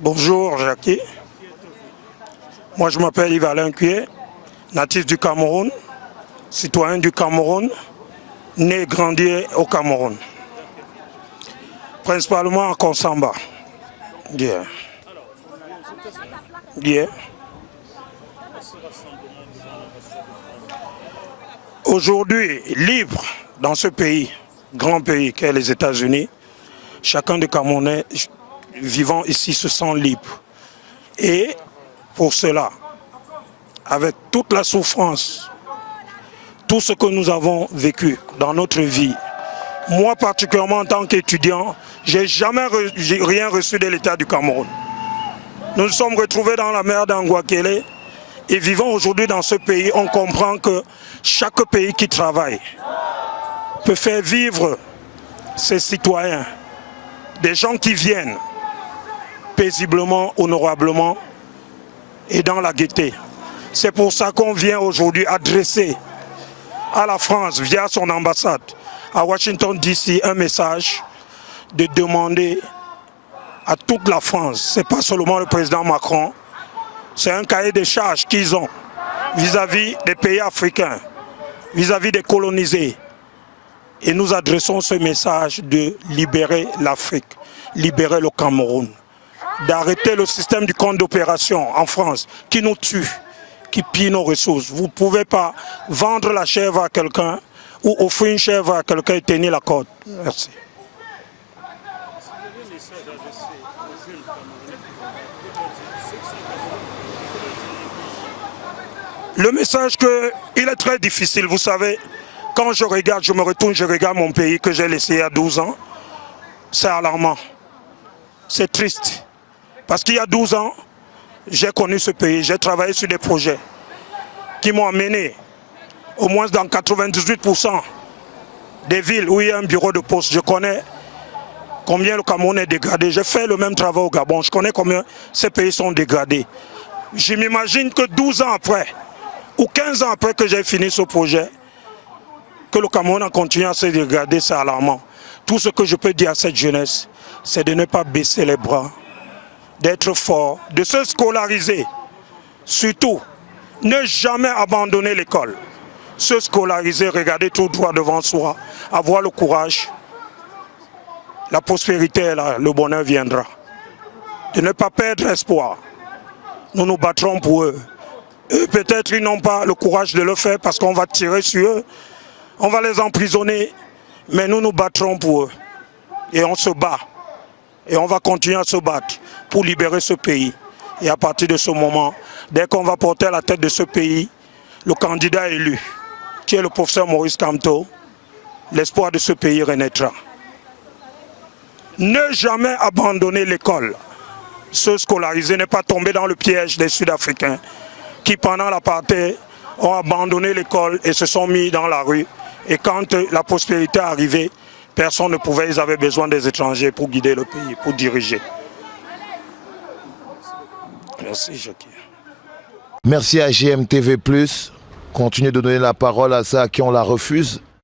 Bonjour Jackie. Moi je m'appelle Yves Alain Cué, natif du Cameroun, citoyen du Cameroun, né et grandi au Cameroun. Principalement à Konsamba. Yeah. Yeah. Aujourd'hui, libre dans ce pays, grand pays qu'est les États-Unis, chacun des Camerounais vivant ici se sent libre. Et pour cela, avec toute la souffrance, tout ce que nous avons vécu dans notre vie, moi particulièrement en tant qu'étudiant, je n'ai jamais rien reçu de l'État du Cameroun. Nous nous sommes retrouvés dans la mer d'Anguakele et vivant aujourd'hui dans ce pays, on comprend que chaque pays qui travaille peut faire vivre ses citoyens, des gens qui viennent paisiblement, honorablement et dans la gaieté. C'est pour ça qu'on vient aujourd'hui adresser à la France, via son ambassade, à Washington DC, un message de demander à toute la France, ce n'est pas seulement le président Macron, c'est un cahier de charges qu'ils ont vis-à-vis des pays africains, vis-à-vis des colonisés. Et nous adressons ce message de libérer l'Afrique, libérer le Cameroun, d'arrêter le système du compte d'opération en France qui nous tue, qui pille nos ressources. Vous ne pouvez pas vendre la chèvre à quelqu'un ou offrir une chèvre à quelqu'un et tenir la corde. Merci. Le message il est très difficile, vous savez, quand je regarde, je me retourne, je regarde mon pays que j'ai laissé il y a 12 ans, c'est alarmant, c'est triste. Parce qu'il y a 12 ans, j'ai connu ce pays, j'ai travaillé sur des projets qui m'ont amené, au moins dans 98% des villes où il y a un bureau de poste. Je connais combien le Cameroun est dégradé. J'ai fait le même travail au Gabon, je connais combien ces pays sont dégradés. Je m'imagine que 12 ans après, ou 15 ans après que j'ai fini ce projet, que le Cameroun a continué à se dégrader, c'est alarmant. Tout ce que je peux dire à cette jeunesse, c'est de ne pas baisser les bras, d'être fort, de se scolariser. Surtout, ne jamais abandonner l'école. Se scolariser, regarder tout droit devant soi, avoir le courage. La prospérité est là, le bonheur viendra. De ne pas perdre espoir. Nous nous battrons pour eux. Eux, peut-être, ils n'ont pas le courage de le faire parce qu'on va tirer sur eux. On va les emprisonner, mais nous nous battrons pour eux. Et on se bat. Et on va continuer à se battre pour libérer ce pays. Et à partir de ce moment, dès qu'on va porter à la tête de ce pays, le candidat élu, qui est le professeur Maurice Kamto, l'espoir de ce pays renaîtra. Ne jamais abandonner l'école. Se scolariser, ne pas tomber dans le piège des Sud-Africains qui, pendant l'apartheid, ont abandonné l'école et se sont mis dans la rue. Et quand la prospérité est arrivée, personne ne pouvait, ils avaient besoin des étrangers pour guider le pays, pour diriger. Merci, Jackie. Merci à GMTV+. Continuez de donner la parole à ceux à qui on la refuse.